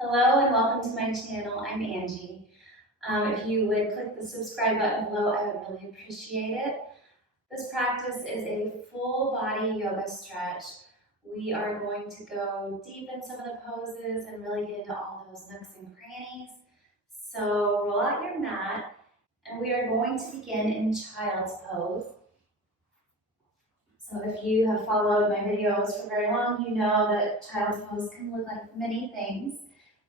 Hello and welcome to my channel. I'm Angie. If you would click the subscribe button below, I would really appreciate it. This practice is a full body yoga stretch. We are going to go deep in some of the poses and really get into all those nooks and crannies. So roll out your mat and we are going to begin in child's pose. So if you have followed my videos for very long, you know that child's pose can look like many things.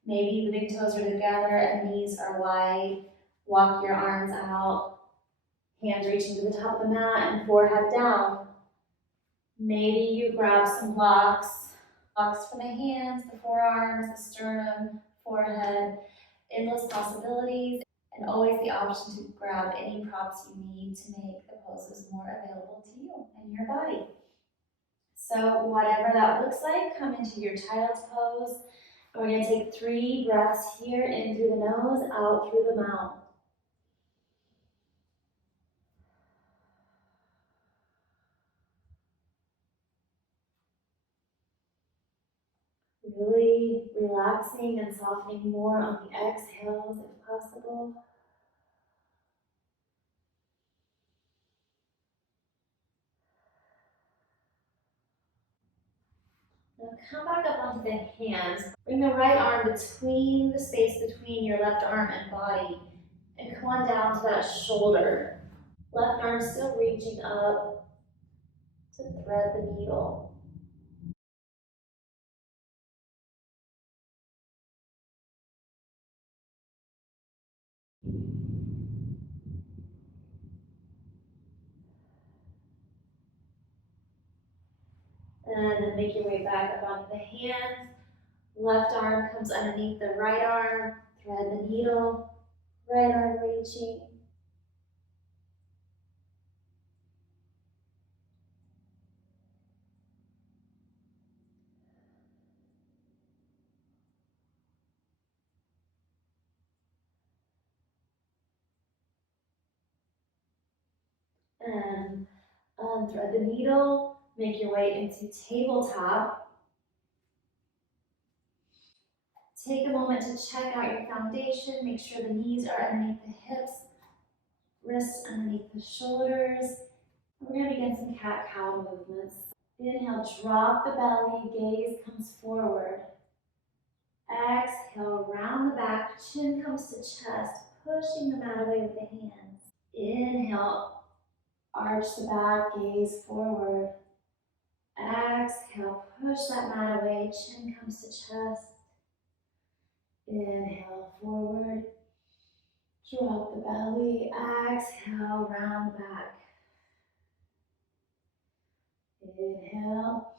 Maybe the big toes are together and knees are wide. Walk your arms out, hands reaching to the top of the mat and forehead down. Maybe you grab some blocks for the hands, the forearms, the sternum, forehead, endless possibilities, and always the option to grab any props you need to make the poses more available to you and your body. So whatever that looks like, come into your child's pose. We're going to take 3 breaths here, in through the nose, out through the mouth. Really relaxing and softening more on the exhales if possible. Now come back up onto the hands. Bring the right arm between the space between your left arm and body. And come on down to that shoulder. Left arm still reaching up to thread the needle. And then make your way back up onto the hands. Left arm comes underneath the right arm. Thread the needle. Right arm reaching. And unthread the needle. Make your way into tabletop. Take a moment to check out your foundation. Make sure the knees are underneath the hips, wrists underneath the shoulders. We're going to begin some cat-cow movements. Inhale, drop the belly, gaze comes forward. Exhale, round the back, chin comes to chest, pushing the mat away with the hands. Inhale, arch the back, gaze forward. Exhale, push that mat away, chin comes to chest. Inhale, forward. Drop the belly. Exhale, round back. Inhale.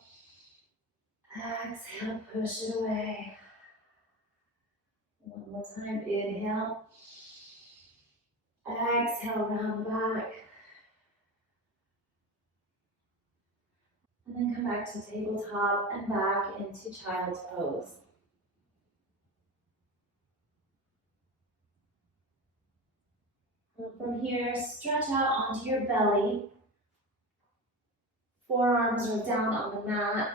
Exhale, push it away. One more time. Inhale. Exhale, round back. And then come back to tabletop and back into child's pose. From here, stretch out onto your belly. Forearms are down on the mat.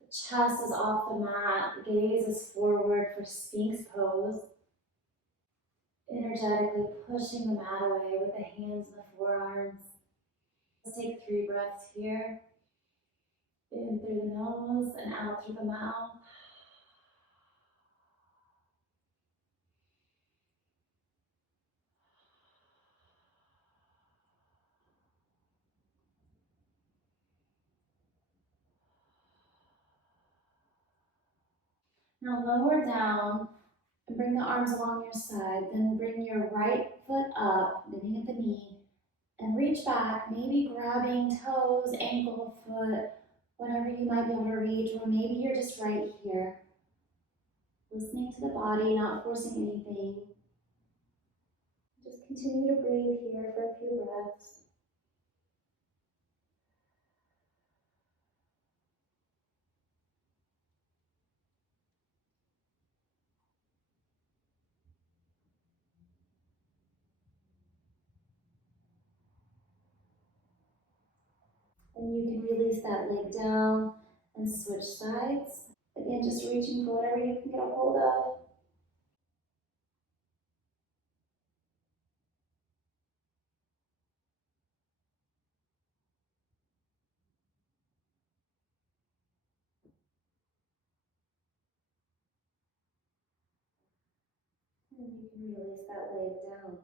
The chest is off the mat. The gaze is forward for Sphinx pose. Energetically pushing the mat away with the hands and the forearms. Let's take 3 breaths here. In through the nose and out through the mouth. Now lower down and bring the arms along your side. Then bring your right foot up, bending at the knee, and reach back, maybe grabbing toes, ankle, foot, whatever you might be able to reach, or maybe you're just right here. Listening to the body, not forcing anything. Just continue to breathe here for a few breaths. And you can release that leg down and switch sides. Again, just reaching for whatever you can get a hold of. And release that leg down.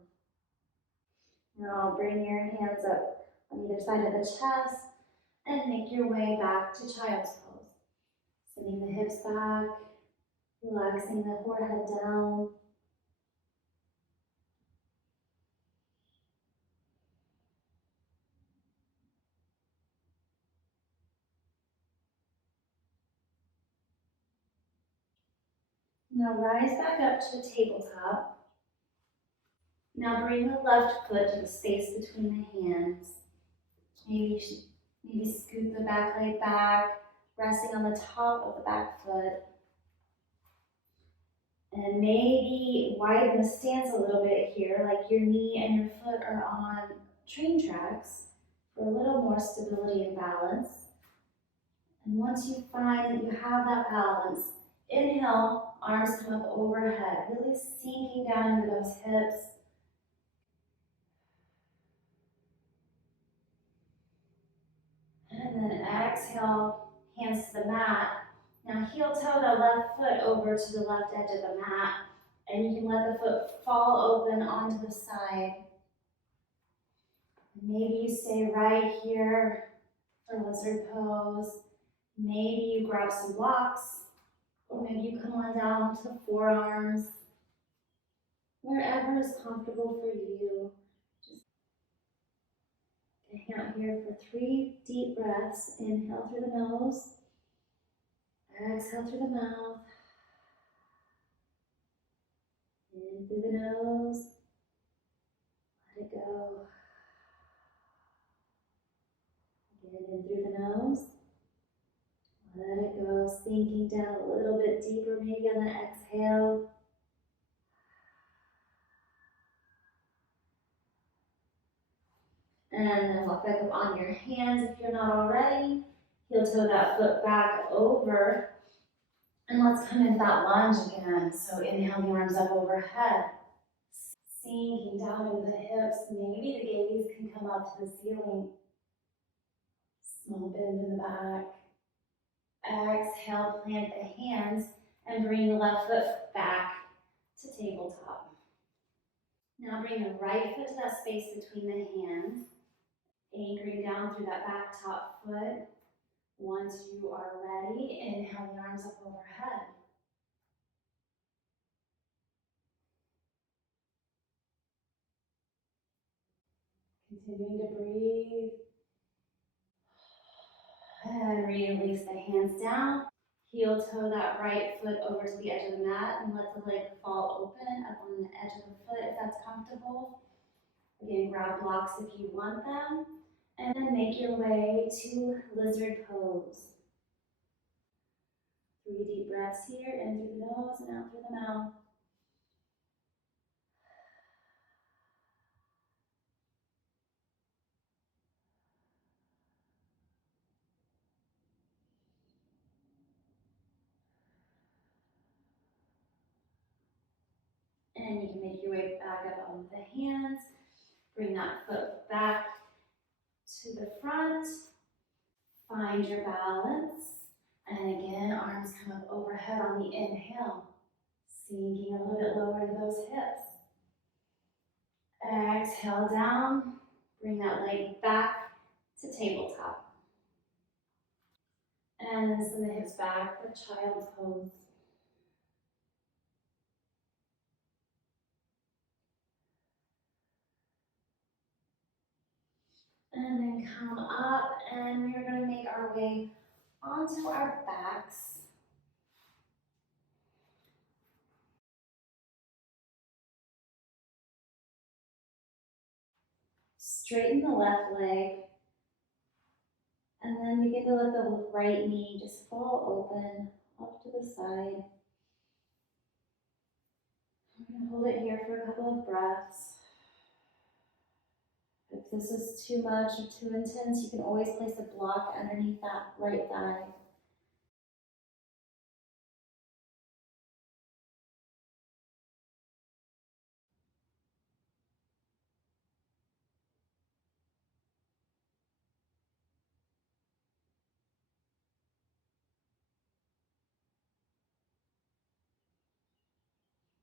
Now bring your hands up on either side of the chest and make your way back to child's pose. Sending the hips back, relaxing the forehead down. Now rise back up to the tabletop. Now bring the left foot to the space between the hands. Maybe scoot the back leg back, resting on the top of the back foot. And maybe widen the stance a little bit here, like your knee and your foot are on train tracks for a little more stability and balance. And once you find that you have that balance, inhale, arms come up overhead, really sinking down into those hips. And then exhale, hands to the mat. Now heel toe the left foot over to the left edge of the mat, and you can let the foot fall open onto the side. Maybe you stay right here for lizard pose. Maybe you grab some blocks, or maybe you come on down to the forearms. Wherever is comfortable for you. Just hang out here for 3 deep breaths. Inhale through the nose. Exhale through the mouth. In through the nose. Let it go. Again, in through the nose. Let it go, sinking down a little bit deeper, maybe on the exhale. And then walk back up on your hands if you're not already. Heel toe that foot back over. And let's come into that lunge again. So inhale the arms up overhead. Sinking down into the hips. Maybe the gaze can come up to the ceiling. Small bend in the back. Exhale, plant the hands and bring the left foot back to tabletop. Now bring the right foot to that space between the hands, anchoring down through that back top foot. Once you are ready, inhale the arms up overhead. Continuing to breathe. And release the hands down. Heel toe that right foot over to the edge of the mat and let the leg fall open up on the edge of the foot if that's comfortable. Again, grab blocks if you want them. And then make your way to lizard pose. 3 deep breaths here, in through the nose and out through the mouth. And you can make your way back up onto the hands. Bring that foot back to the front. Find your balance. And again, arms come up overhead on the inhale. Sinking a little bit lower to those hips. Exhale down. Bring that leg back to tabletop. And then send the hips back for child's pose. And then come up, and we are going to make our way onto our backs. Straighten the left leg, and then begin to let the right knee just fall open up to the side. We're going to hold it here for a couple of breaths. If this is too much or too intense, you can always place a block underneath that right thigh.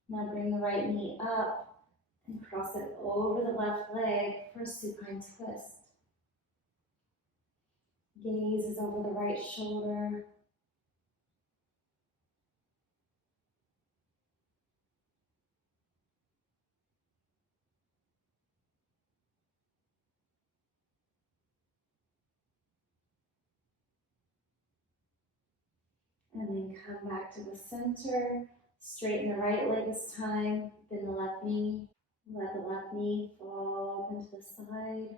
Now bring the right knee up and cross it over the left leg for a supine twist. Gaze is over the right shoulder. And then come back to the center. Straighten the right leg this time, bend the left knee. Let the left knee fall into the side.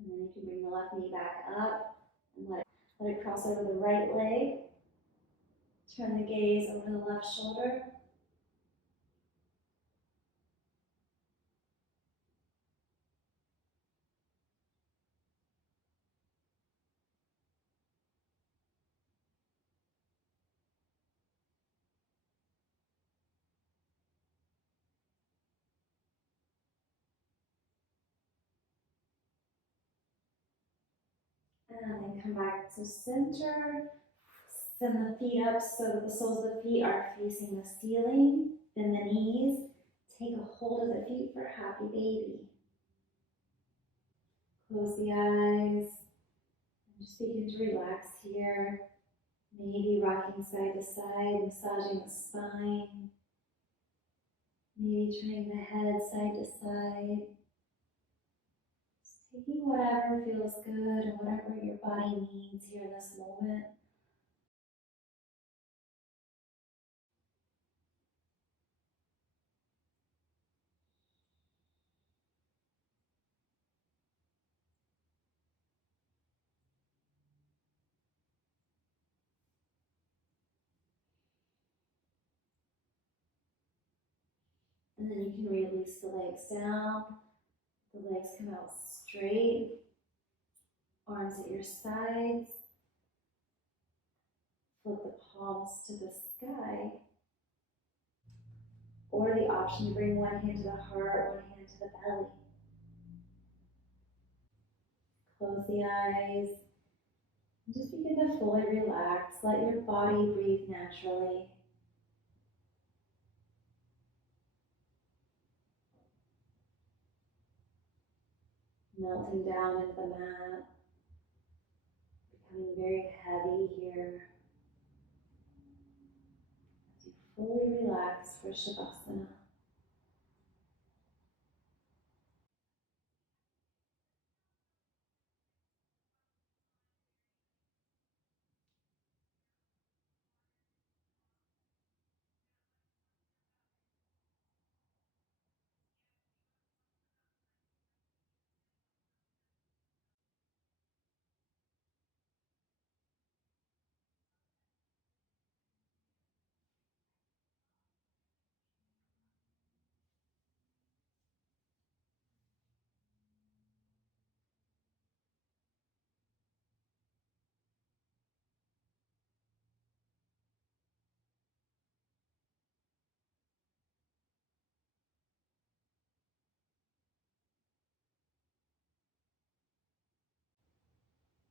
And then you can bring the left knee back up and let it cross over the right leg. Turn the gaze over the left shoulder. And then come back to center. Send the feet up so that the soles of the feet are facing the ceiling. Bend the knees. Take a hold of the feet for happy baby. Close the eyes. And just begin to relax here. Maybe rocking side to side, massaging the spine. Maybe turning the head side to side. Just taking whatever feels good and whatever your body needs here in this moment. And then you can release the legs down. The legs come out straight. Arms at your sides. Flip the palms to the sky. Or the option to bring one hand to the heart, one hand to the belly. Close the eyes. And just begin to fully relax. Let your body breathe naturally. Melting down into the mat. Becoming very heavy here. As you fully relax for Shavasana.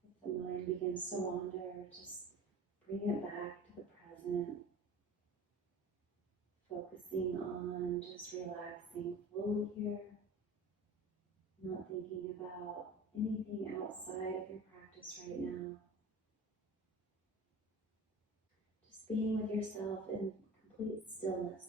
If the mind begins to wander, just bring it back to the present. Focusing on just relaxing fully here. Not thinking about anything outside of your practice right now. Just being with yourself in complete stillness.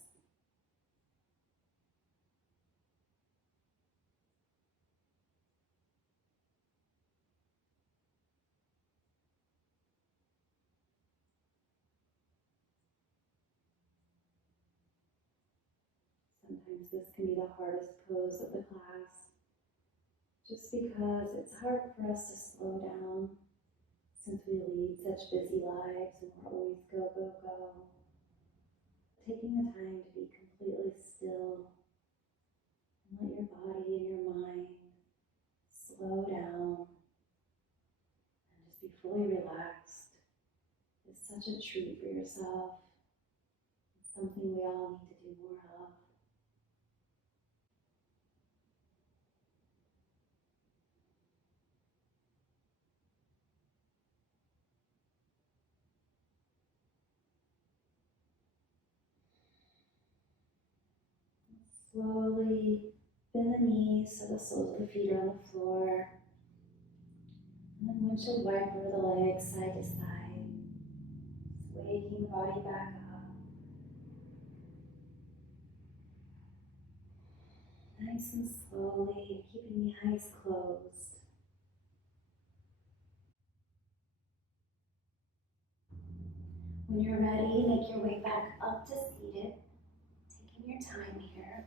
Sometimes this can be the hardest pose of the class, just because it's hard for us to slow down since we lead such busy lives and we're always go, go, go. Taking the time to be completely still and let your body and your mind such a treat for yourself. It's something we all need to do more of. Slowly bend the knees so the soles of the feet are on the floor. And then windshield wiper the legs side to side. Just waking the body back up. Nice and slowly, keeping the eyes closed. When you're ready, make your way back up to seated, taking your time here.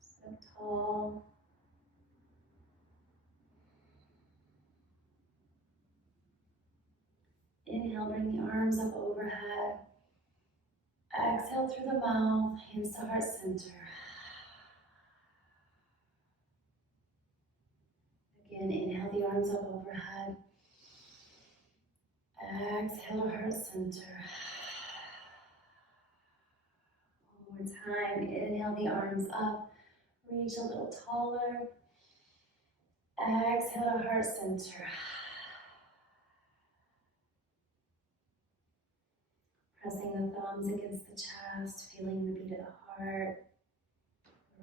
Sit up tall. Inhale, bring the arms up overhead. Exhale through the mouth, hands to heart center. Again, inhale the arms up overhead. Exhale to heart center. One more time. Inhale the arms up. Reach a little taller. Exhale to heart center. Pressing the thumbs against the chest, feeling the beat of the heart.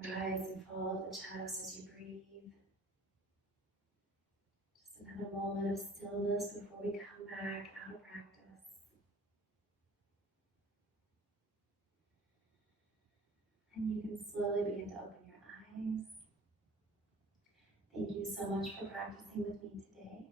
Rise and fall of the chest as you breathe. Just another moment of stillness before we come back out of practice. And you can slowly begin to open your eyes. Thank you so much for practicing with me today.